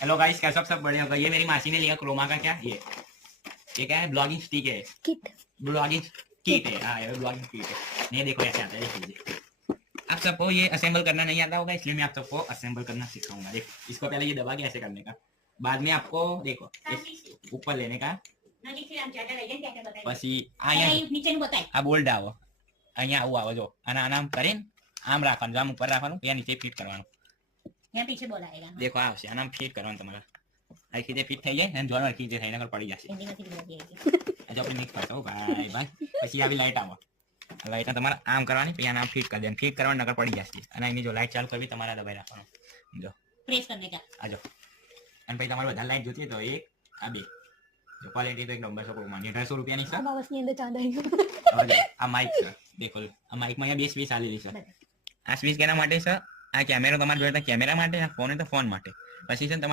Hello guys, कैसे सब बढ़िया होगा। ये मेरी मासी ने लिया क्रोमा का। क्या ये क्या है? ब्लॉगिंग स्टिक है, किट ब्लॉगिंग किट है। हाँ, ये ब्लॉगिंग किट है। नहीं देखो ऐसे आता है, देख लीजिए। आप सबको ये असेंबल करना नहीं आता होगा, इसलिए मैं आप सबको असेंबल करना सिखाऊंगा। देखो, इसको पहले ये दबा के ऐसे करने का, बाद में आपको देखो ऊपर लेने का, પછી અહીંયા આ બોલ્ડ આવો, અહીંયા આવું આવો જો, અને આમ કરીને આમ રાખવાનું, આમ ઉપર રાખવાનું, ત્યાં નીચે ફિટ કરવાનું। यहाँ पीछे बोलाएगा देखो આ આવશે, આનામ ફિટ કરવાનું તમારે। આખી રીતે ફિટ થઈ જાય ને જોવાનું, આખી રીતે થઈને આગળ પડી જશે। हिंदी में फिर बोलिएगा આજે આપણે મિક્સ કરતો ભાઈ ભાઈ। પછી આવી લાઈટ આવો, લાઈટ તમારે આમ કરવાની, પછી આનામ ફિટ કરી દેવાનું, ફિટ કરવાનું નકર પડી જશે। અને એની જો લાઈટ ચાલુ કરવી તમારે દબાઈ રાખવાનું, જો प्रेस करने का આજો। અને પછી તમારે વધારે લાઈટ જોતી હોય તો એક આ બે, જો ક્વોલિટી તો એક નંબર છે, કોમાં 1800 રૂપિયાની છે। બાવસની અંદર ચાંદ આવી ગયો હવે જો, આ માઇક છે, દેખો આ માઇકમાં અહીંયા બે સ્વિચ આલેલી છે। આ સ્વિચ કેના માટે છે? આ કેમેરો તમારે જોડે કેમેરા માટે, આ ફોન તો ફોન માટે। પછી છે ને